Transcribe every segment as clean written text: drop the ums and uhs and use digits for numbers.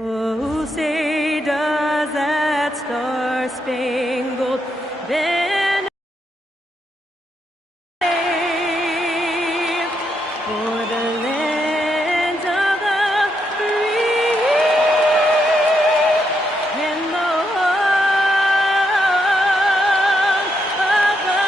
Oh, say does that star-spangled banner wave for the land of the free and the home of the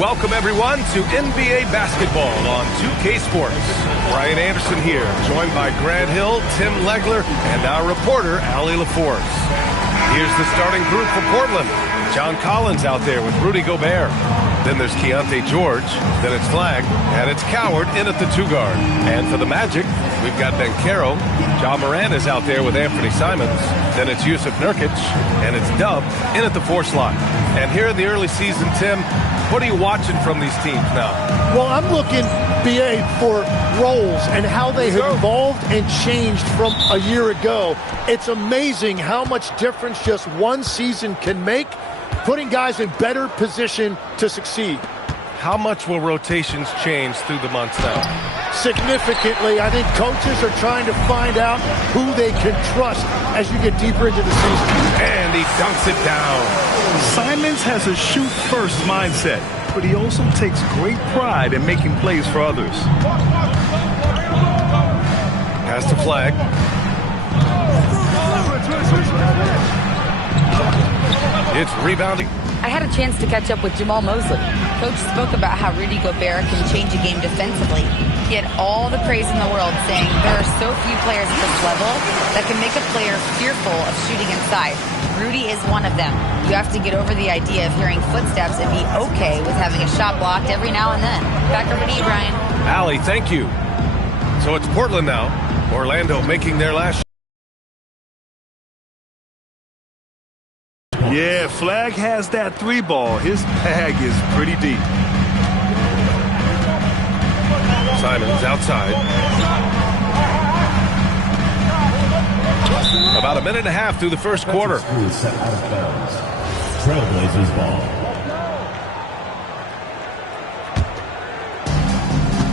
Welcome, everyone, to NBA basketball on 2K Sports. Brian Anderson here, joined by Grant Hill, Tim Legler, and our reporter, Allie LaForce. Here's the starting group for Portland. John Collins out there with Rudy Gobert. Then there's Keontae George. Then it's Flagg. And it's Coward in at the 2-guard. And for the Magic, we've got Banchero. Ja Morant is out there with Anthony Simons. Then it's Yusuf Nurkic. And it's Dub in at the 4 slot. And here in the early season, Tim, what are you watching from these teams now? Well, I'm looking, BA, for roles and how they have evolved and changed from a year ago. It's amazing how much difference just one season can make, putting guys in better position to succeed. How much will rotations change through the months now? Significantly. I think coaches are trying to find out who they can trust as you get deeper into the season. And he dunks it down. Simons has a shoot-first mindset, but he also takes great pride in making plays for others. Pass to Flagg. It's rebounding. I had a chance to catch up with Jamal Mosley. Coach spoke about how Rudy Gobert can change a game defensively. He had all the praise in the world, saying there are so few players at this level that can make a player fearful of shooting inside. Rudy is one of them. You have to get over the idea of hearing footsteps and be okay with having a shot blocked every now and then. Back over to you, Brian. Allie, thank you. So it's Portland now. Orlando making their last. Yeah, Flagg has that 3-ball. His bag is pretty deep. Simons outside. About a minute and a half through the first quarter. Set out of bounds. Trailblazers ball.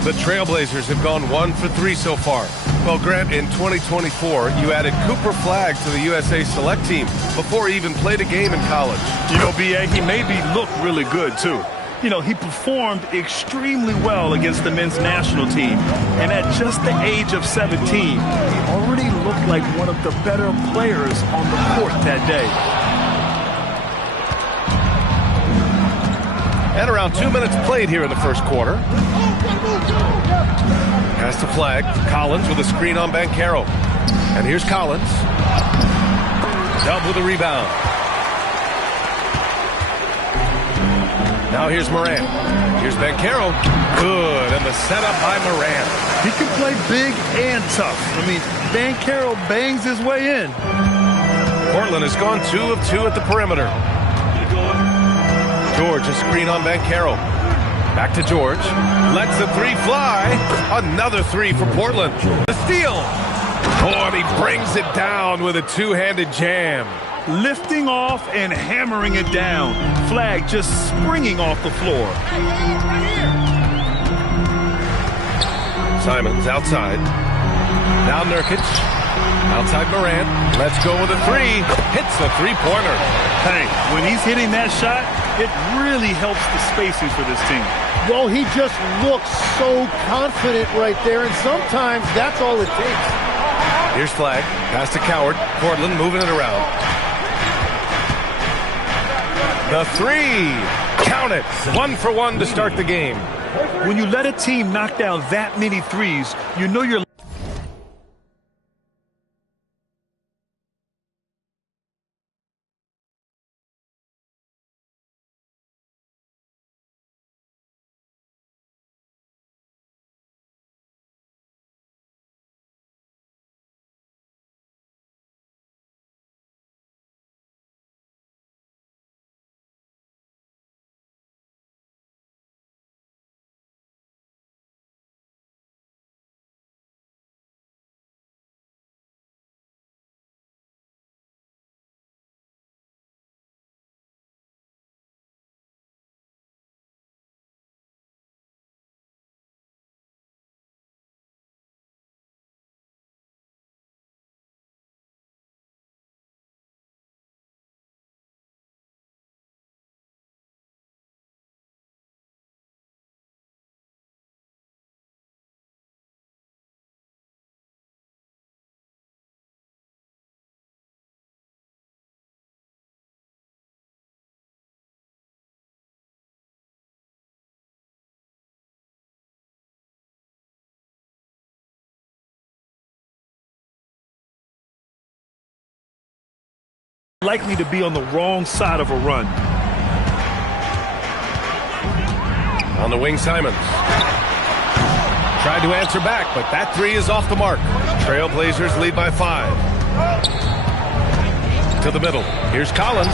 The Trailblazers have gone 1 for 3 so far. Well, Grant, in 2024, you added Cooper Flagg to the USA Select team before he even played a game in college. You know, B.A., he made me look really good, too. You know, he performed extremely well against the men's national team. And at just the age of 17, he already looked like one of the better players on the court that day. And around 2 minutes played here in the first quarter. Pass to Flagg. Collins with a screen on Banchero. And here's Collins. Dub with a rebound. Now here's Morant. Here's Banchero. Good. And the setup by Morant. He can play big and tough. I mean, Banchero bangs his way in. Portland has gone 2 of 2 at the perimeter. George, a screen on Banchero. Back to George. Lets the 3 fly. Another 3 for Portland. The steal. Oh, and he brings it down with a two-handed jam. Lifting off and hammering it down. Flagg just springing off the floor. Simons outside. Now Nurkic. Outside Morant. Let's go with a 3. Hits a 3-pointer. Hey, when he's hitting that shot, it really helps the spacing for this team. Well, he just looks so confident right there, and sometimes that's all it takes. Here's Flagg. Pass to Coward. Portland moving it around. The 3. Count it. 1 for 1 to start the game. When you let a team knock down that many threes, you know you're likely to be on the wrong side of a run. On the wing, Simons. Tried to answer back, but that three is off the mark. Trailblazers lead by 5. To the middle. Here's Collins.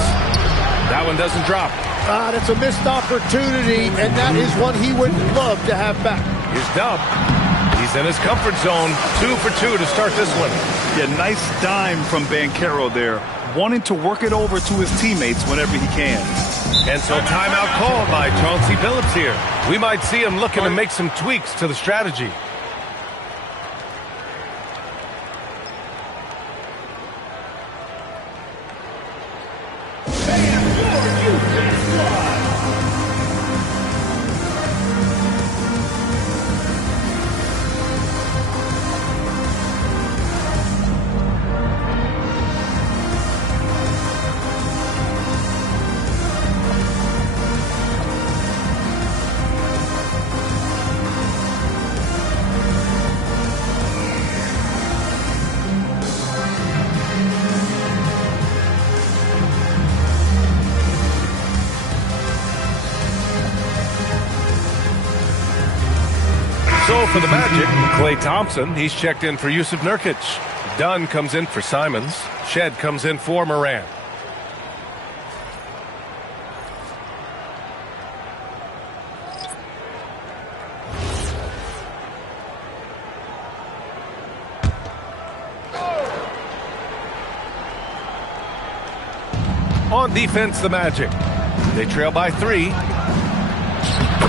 That one doesn't drop. That's a missed opportunity, and that is one he would love to have back. Here's Dub. He's in his comfort zone. 2 for 2 to start this one. Yeah, nice dime from Banchero there, wanting to work it over to his teammates whenever he can. And so timeout called by Chauncey Billups here. We might see him looking to make some tweaks to the strategy. So for the Magic, Klay Thompson, he's checked in for Yusuf Nurkic. Dunn comes in for Simons. Shed comes in for Morant. On defense, the Magic. They trail by 3.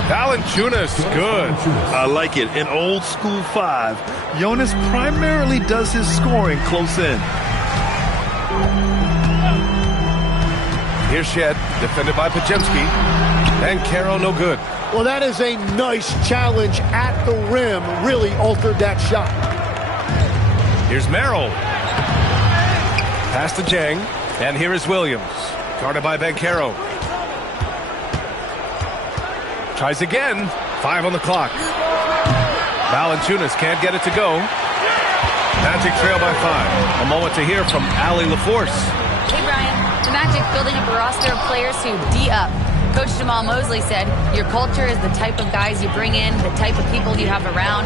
Valanciunas, good. I like it. In old school 5, Jonas primarily does his scoring close in. Here's Shed, defended by Podziemski. And Caro, no good. Well, that is a nice challenge at the rim. Really altered that shot. Here's Merrill. Pass to Jang. And here is Williams. Guarded by Banchero. Tries again. 5 on the clock. Valanciunas can't get it to go. Magic trail by 5. A moment to hear from Allie LaForce. Hey, Brian. The Magic building up a roster of players who D up. Coach Jamal Mosley said, your culture is the type of guys you bring in, the type of people you have around.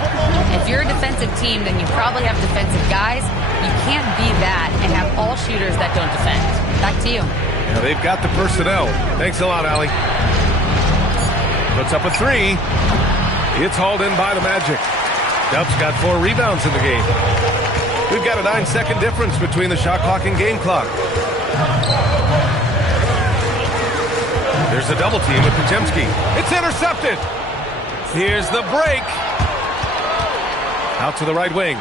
If you're a defensive team, then you probably have defensive guys. You can't be that and have all shooters that don't defend. Back to you. Yeah, they've got the personnel. Thanks a lot, Allie. Puts up a 3. It's hauled in by the Magic. Dub's got 4 rebounds in the game. We've got a 9-second difference between the shot clock and game clock. There's a double team with Podziemski. It's intercepted. Here's the break. Out to the right wing.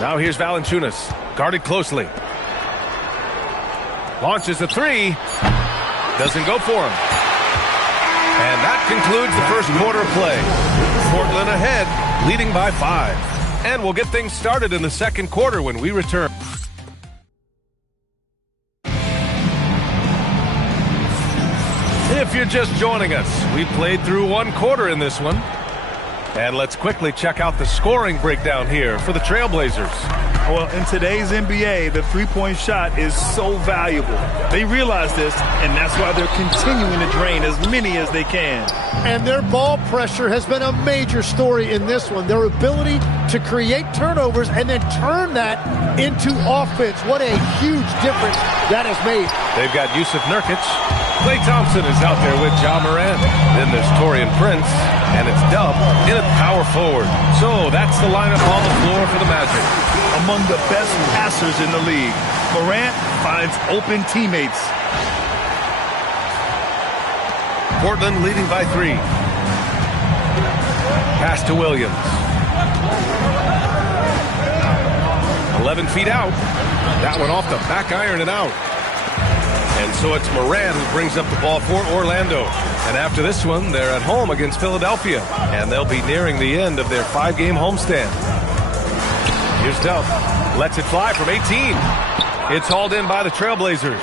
Now here's Valanciunas. Guarded closely. Launches a 3. Doesn't go for him. And that concludes the first quarter of play. Portland ahead, leading by 5. And we'll get things started in the second quarter when we return. If you're just joining us, we played through one quarter in this one. And let's quickly check out the scoring breakdown here for the Trailblazers. Well, in today's NBA, the three-point shot is so valuable. They realize this, and that's why they're continuing to drain as many as they can. And their ball pressure has been a major story in this one. Their ability to create turnovers and then turn that into offense. What a huge difference that has made. They've got Yusuf Nurkic. Klay Thompson is out there with Ja Morant. Then there's Taurean Prince, and it's Dub in at power forward. So that's the lineup on the floor for the Magic. Among the best passers in the league, Morant finds open teammates. Portland leading by 3. Pass to Williams. 11 feet out. That one off the back iron and out. And so it's Morant who brings up the ball for Orlando. And after this one, they're at home against Philadelphia. And they'll be nearing the end of their 5-game homestand. Here's Dub. Lets it fly from 18. It's hauled in by the Trailblazers.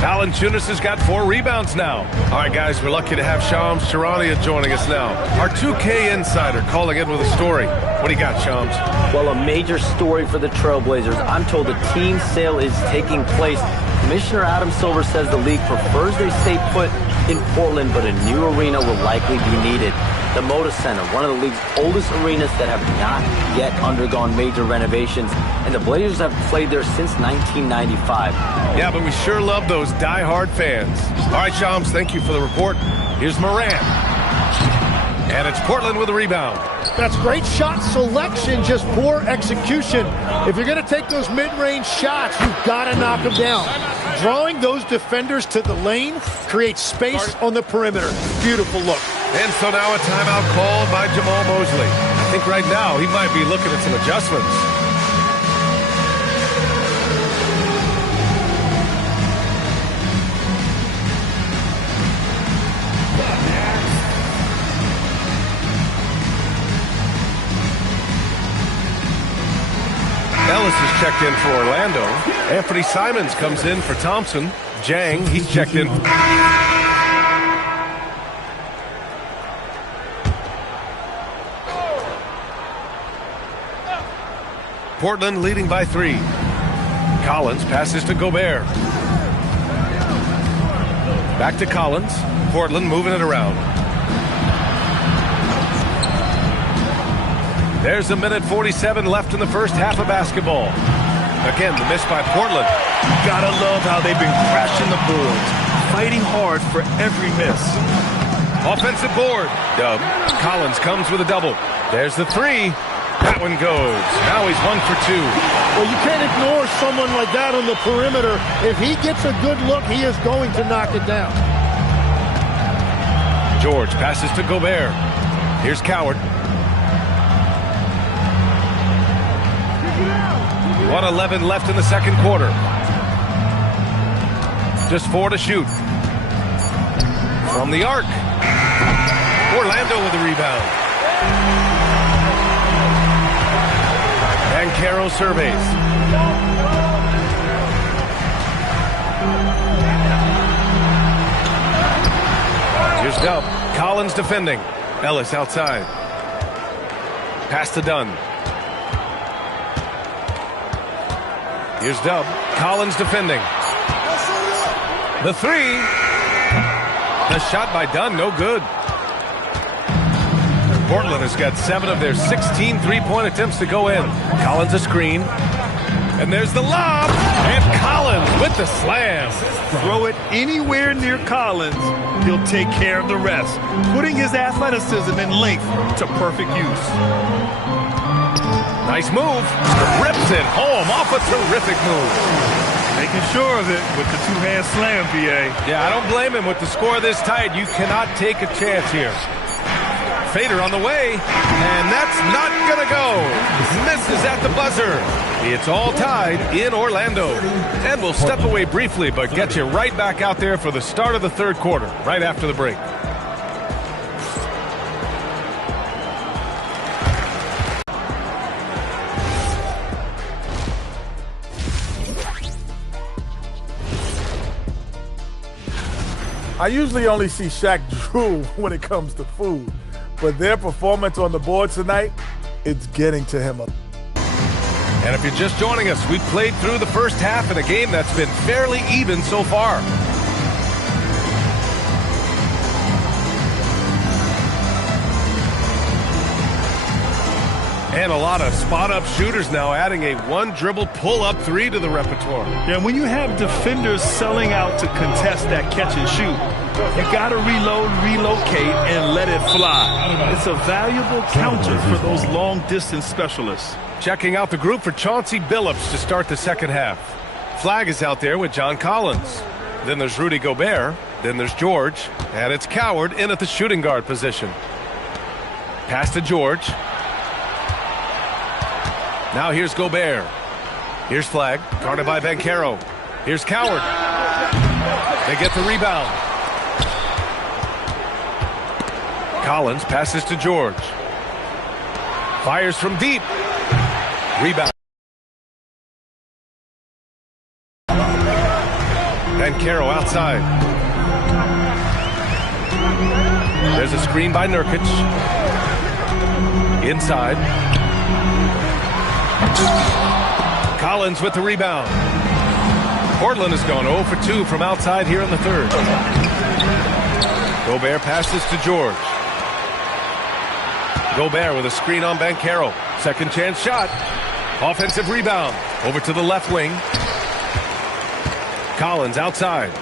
Valanciunas has got 4 rebounds now. All right, guys, we're lucky to have Shams Charania joining us now. Our 2K insider calling in with a story. What do you got, Shams? Well, a major story for the Trailblazers. I'm told the team sale is taking place. Commissioner Adam Silver says the league prefers they stay put in Portland, but a new arena will likely be needed. The Moda Center, one of the league's oldest arenas that have not yet undergone major renovations, and the Blazers have played there since 1995. Yeah, but we sure love those die-hard fans. All right, Shams, thank you for the report. Here's Morant. And it's Portland with a rebound. That's great shot selection, just poor execution. If you're going to take those mid-range shots, you've got to knock them down. Drawing those defenders to the lane creates space on the perimeter. Beautiful look. And so now a timeout called by Jamal Mosley. I think right now he might be looking at some adjustments. Ellis is checked in for Orlando. Anthony Simons comes in for Thompson. Jang, he's checked in. Portland leading by 3. Collins passes to Gobert. Back to Collins. Portland moving it around. There's a minute 47 left in the first half of basketball. Again, the miss by Portland. Gotta love how they've been crashing the boards, fighting hard for every miss. Offensive board. Dub. Collins comes with a double. There's the 3. That one goes. Now he's 1 for 2. Well, you can't ignore someone like that on the perimeter. If he gets a good look, he is going to knock it down. George passes to Gobert. Here's Coward. 1:11 left in the second quarter. Just 4 to shoot. From the arc. Orlando with a rebound. And Caro surveys. Here's Dub. Collins defending. Ellis outside. Pass to Dunn. Here's Dub. Collins defending. The 3. The shot by Dunn, no good. Portland has got 7 of their 16 three-point attempts to go in. Collins a screen. And there's the lob. And Collins with the slam. Throw it anywhere near Collins, he'll take care of the rest, putting his athleticism and length to perfect use. Nice move. Rips it home off a terrific move. Making sure of it with the two-hand slam, VA. Yeah, I don't blame him. With the score this tight, you cannot take a chance here. Fader on the way, and that's not going to go. Misses at the buzzer. It's all tied in Orlando. And we'll step away briefly, but get you right back out there for the start of the third quarter, right after the break. I usually only see Shaq drool when it comes to food, but their performance on the board tonight, it's getting to him. And if you're just joining us, we've played through the first half in a game that's been fairly even so far. And a lot of spot-up shooters now, adding a one-dribble pull-up three to the repertoire. Yeah, when you have defenders selling out to contest that catch and shoot, you got to reload, relocate, and let it fly. It's a valuable counter for those long-distance specialists. Checking out the group for Chauncey Billups to start the second half. Flag is out there with John Collins. Then there's Rudy Gobert. Then there's George. And it's Coward in at the shooting guard position. Pass to George. Now here's Gobert. Here's Flag, guarded by Banchero. Here's Coward. They get the rebound. Collins passes to George. Fires from deep. Rebound. Banchero outside. There's a screen by Nurkic. Inside. Collins with the rebound. Portland has gone 0 for 2 from outside here in the third. Gobert passes to George. Gobert with a screen on Banchero. Second chance shot. Offensive rebound. Over to the left wing. Collins outside.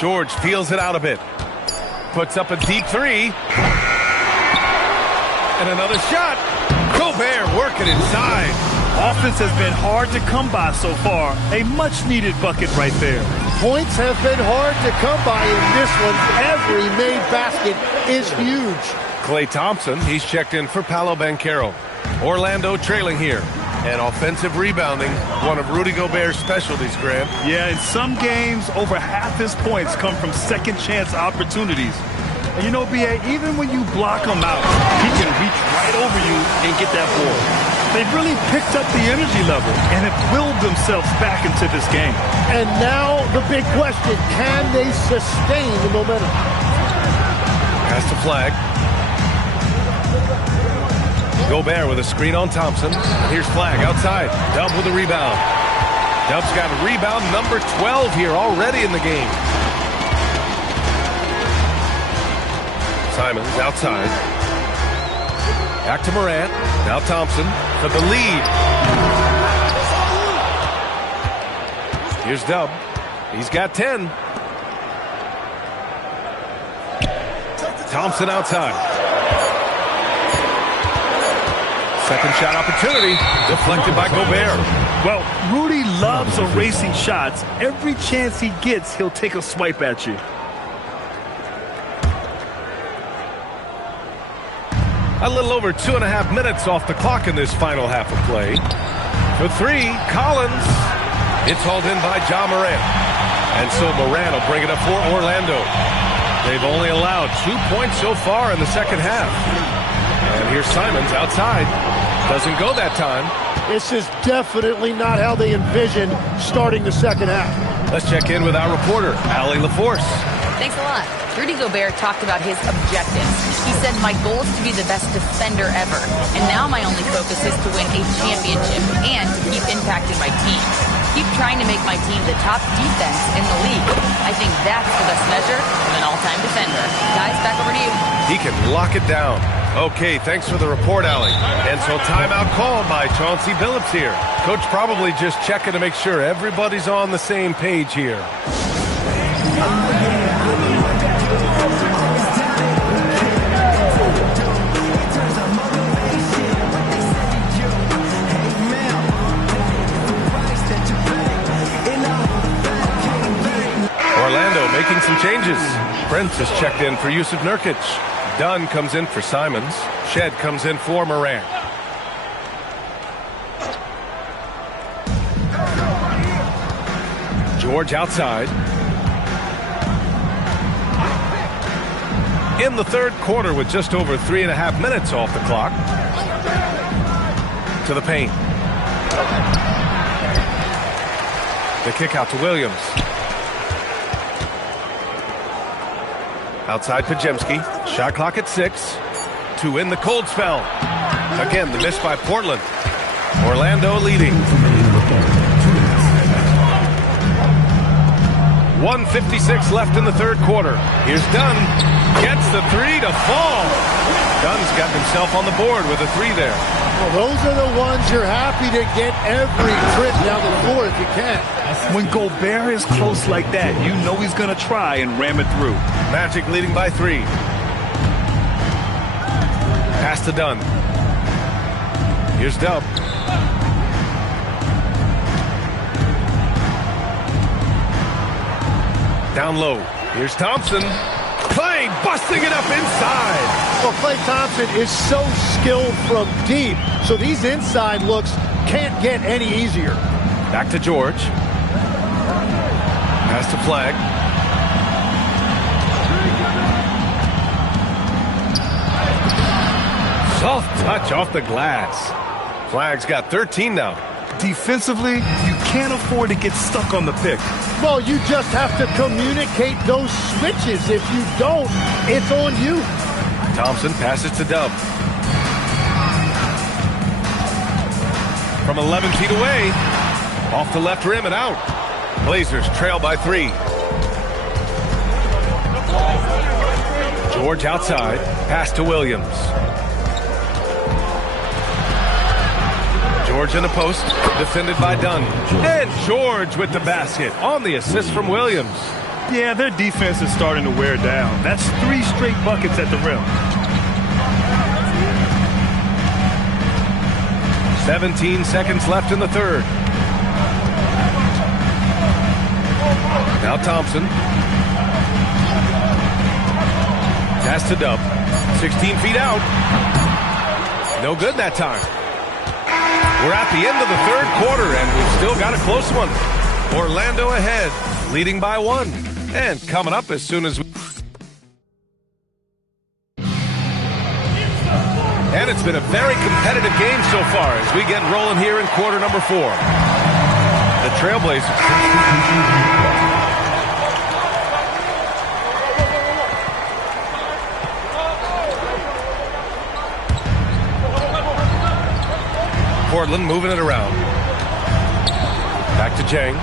George feels it out a bit. Puts up a deep three. And another shot. Gobert working inside. Offense has been hard to come by so far. A much-needed bucket right there. Points have been hard to come by in this one. Every made basket is huge. Klay Thompson, he's checked in for Paolo Banchero. Orlando trailing here. And offensive rebounding, one of Rudy Gobert's specialties, Grant. Yeah, in some games, over half his points come from second-chance opportunities. And you know, B.A., even when you block him out, he can reach right over you and get that ball. They've really picked up the energy level and have willed themselves back into this game. And now the big question, can they sustain the momentum? Pass to Flag. Gobert with a screen on Thompson. Here's Flag outside. Dub with a rebound. Dub's got a rebound number 12 here already in the game. Simons outside. Back to Morant. Now Thompson for the lead. Here's Dub. He's got 10. Thompson outside. Second shot opportunity. Deflected by Gobert. Well, Rudy loves erasing shots. Every chance he gets, he'll take a swipe at you. A little over 2.5 minutes off the clock in this final half of play. For three, Collins. It's hauled in by Ja Morant. And so Morant will bring it up for Orlando. They've only allowed 2 points so far in the second half. And here's Simons outside. Doesn't go that time. This is definitely not how they envisioned starting the second half. Let's check in with our reporter, Allie LaForce. Thanks a lot. Rudy Gobert talked about his objectives. He said, my goal is to be the best defender ever. And now my only focus is to win a championship and to keep impacting my team. Keep trying to make my team the top defense in the league. I think that's the best measure of an all-time defender. Guys, back over to you. He can lock it down. Okay, thanks for the report, Allie. And so timeout called by Chauncey Billups here. Coach probably just checking to make sure everybody's on the same page here. Orlando making some changes. Prince has checked in for Yusuf Nurkic. Dunn comes in for Simons. Shed comes in for Morant. George outside. In the third quarter with just over 3.5 minutes off the clock. To the paint. The kick out to Williams. Outside Pajemski. Shot clock at 6. To win the cold spell. Again, the miss by Portland. Orlando leading. 1:56 left in the third quarter. Here's Dunn. Gets the 3 to fall. Dunn's got himself on the board with a 3 there. Well, those are the ones you're happy to get every trip down the floor if you can. When Gobert is close like that, you know he's going to try and ram it through. Magic leading by 3. Pass to Dunn. Here's Dub. Down low. Here's Thompson. Clay busting it up inside. Well, Klay Thompson is so skilled from deep, so these inside looks can't get any easier. Back to George. Pass to Flag. Soft touch off the glass. Flag's got 13 now. Defensively, you can't afford to get stuck on the pick. Well, you just have to communicate those switches. If you don't, it's on you. Thompson passes to Dub. From 11 feet away. Off the left rim and out. Blazers trail by 3. George outside. Pass to Williams. George in the post. Defended by Dunn. And George with the basket on the assist from Williams. Yeah, their defense is starting to wear down. That's 3 straight buckets at the rim. 17 seconds left in the third. Now Thompson. Pass to Dub. 16 feet out. No good that time. We're at the end of the third quarter, and we've still got a close one. Orlando ahead, leading by 1. And coming up as soon as we... And it's been a very competitive game so far as we get rolling here in quarter number 4. The Trailblazers. Portland moving it around. Back to Jang.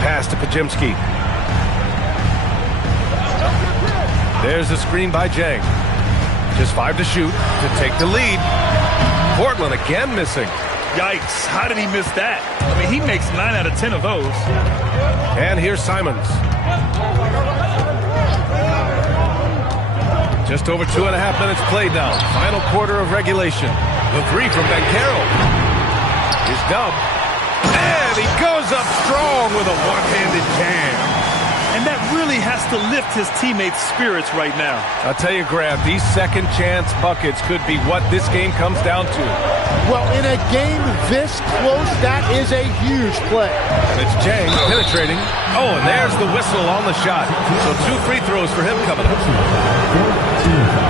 Pass to Pajemski. There's a screen by Jang. Just 5 to shoot to take the lead. Portland again missing. Yikes, how did he miss that? I mean, he makes 9 out of 10 of those. And here's Simons. Just over 2.5 minutes played now. Final quarter of regulation. The 3 from Banchero. Here's Dub. And he goes up strong with a one-handed jam. And that really has to lift his teammates' spirits right now. I'll tell you, Graham, these second-chance buckets could be what this game comes down to. Well, in a game this close, that is a huge play. And it's Jang penetrating. Oh, and there's the whistle on the shot. So 2 free throws for him coming up.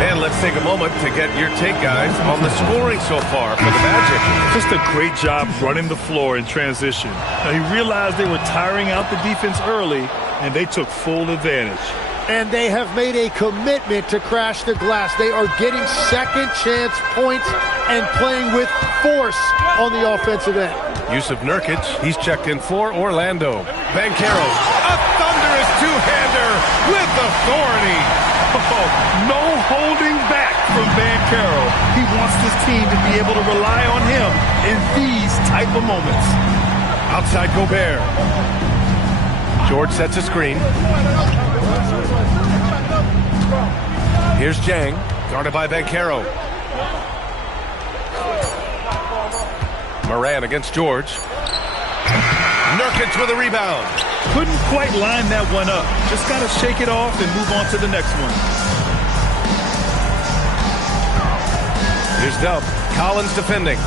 And let's take a moment to get your take, guys, on the scoring so far for the Magic. Just a great job running the floor in transition. Now, he realized they were tiring out the defense early, and they took full advantage. And they have made a commitment to crash the glass. They are getting second-chance points and playing with force on the offensive end. Yusuf Nurkic, he's checked in for Orlando. Banchero, a thunderous two-hander with authority. Oh, no holding back from Banchero. He wants this team to be able to rely on him in these type of moments. Outside Gobert. George sets a screen. Here's Jang, guarded by Banchero. Moran against George. Nurkic with a rebound. Couldn't quite line that one up. Just got to shake it off and move on to the next one. Here's Dub. Collins defending.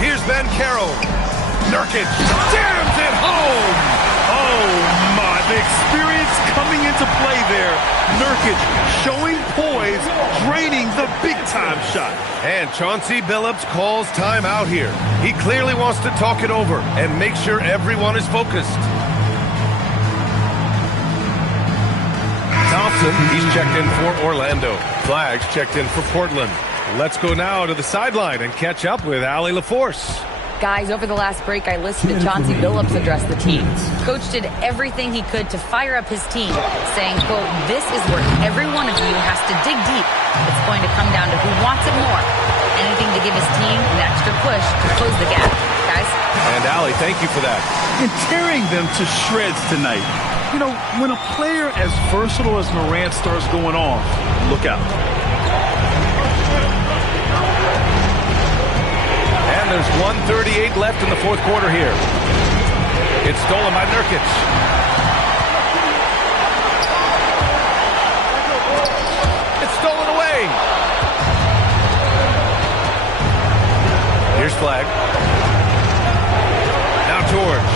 Here's Banchero. Nurkic jams it home. Oh, my. The experience coming into play there. Nurkic showing poise, draining the big-time shot. And Chauncey Billups calls time out here. He clearly wants to talk it over and make sure everyone is focused. Thompson, he's checked in for Orlando. Flags checked in for Portland. Let's go now to the sideline and catch up with Allie LaForce. Guys, over the last break, I listened to Chauncey Billups address the team. Coach did everything he could to fire up his team, saying, quote, "This is where every one of you has to dig deep. It's going to come down to who wants it more. Anything to give his team an extra push to close the gap." Guys? And Allie, thank you for that. And tearing them to shreds tonight. You know, when a player as versatile as Morant starts going off, look out. And there's 1:38 left in the fourth quarter here. It's stolen by Nurkic. It's stolen away. Here's Flag. Now George.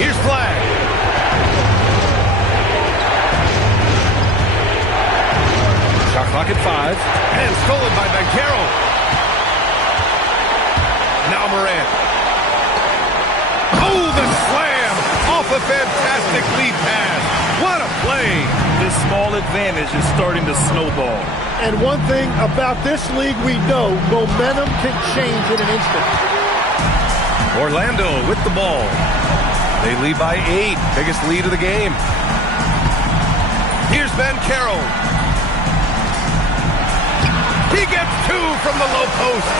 Here's Flag. Shot clock at 5. And stolen by Banchero. Now Morant. Oh, the slam off a fantastic lead pass. What a play. This small advantage is starting to snowball. And one thing about this league we know, momentum can change in an instant. Orlando with the ball. They lead by 8. Biggest lead of the game. Here's Banchero. He gets 2 from the low post.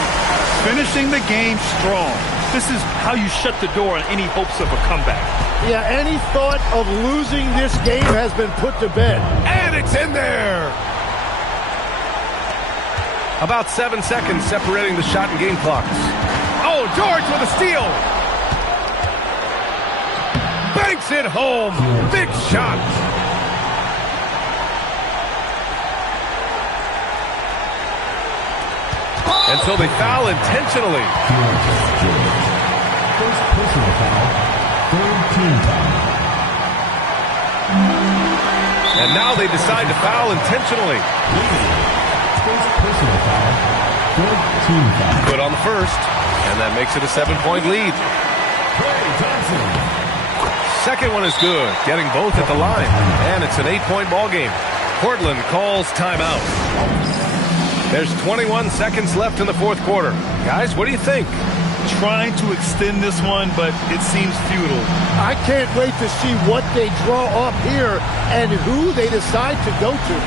Finishing the game strong. This is how you shut the door on any hopes of a comeback. Yeah, any thought of losing this game has been put to bed. And it's in there. About 7 seconds separating the shot and game clocks. Oh, George with a steal. Banks it home. Big shot. And so they foul intentionally. First personal foul, third team foul. And now they decide to foul intentionally. First personal foul, third team foul. Good on the first, and that makes it a 7-point lead. Second one is good, getting both at the line, and it's an 8-point ball game. Portland calls timeout. There's 21 seconds left in the fourth quarter. Guys, what do you think? Trying to extend this one, but it seems futile. I can't wait to see what they draw up here and who they decide to go to.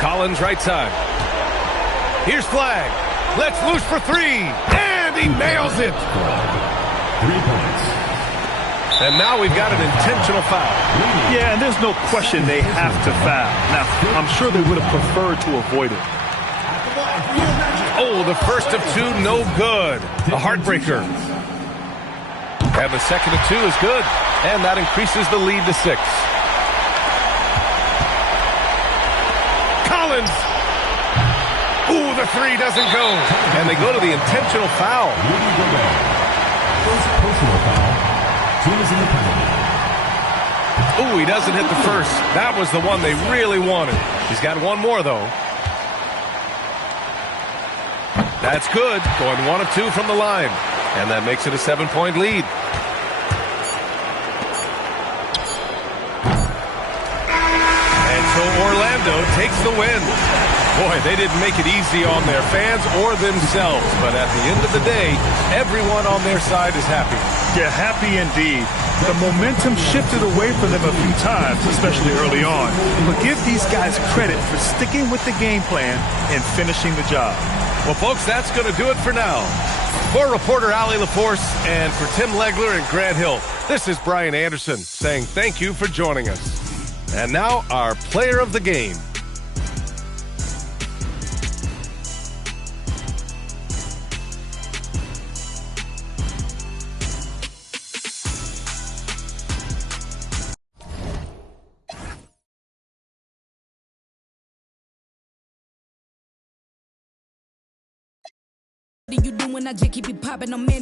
Collins right side. Here's Flag. Let's loose for 3. And he nails it. 3 points. And now we've got an intentional foul. Yeah, and there's no question they have to foul. Now, I'm sure they would have preferred to avoid it. Oh, the first of 2, no good. A heartbreaker. And the second of 2 is good. And that increases the lead to 6. Collins. Ooh, the 3 doesn't go. And they go to the intentional foul. First personal foul. Team is in the penalty. Ooh, he doesn't hit the first. That was the one they really wanted. He's got one more, though. That's good. Going 1 of 2 from the line. And that makes it a 7-point lead. And so Orlando takes the win. Boy, they didn't make it easy on their fans or themselves. But at the end of the day, everyone on their side is happy. Yeah, happy indeed. The momentum shifted away from them a few times, especially early on. But give these guys credit for sticking with the game plan and finishing the job. Well, folks, that's going to do it for now. For reporter Allie LaForce and for Tim Legler and Grant Hill, this is Brian Anderson saying thank you for joining us. And now our player of the game. You doing? I just keep it popping. I'm managing.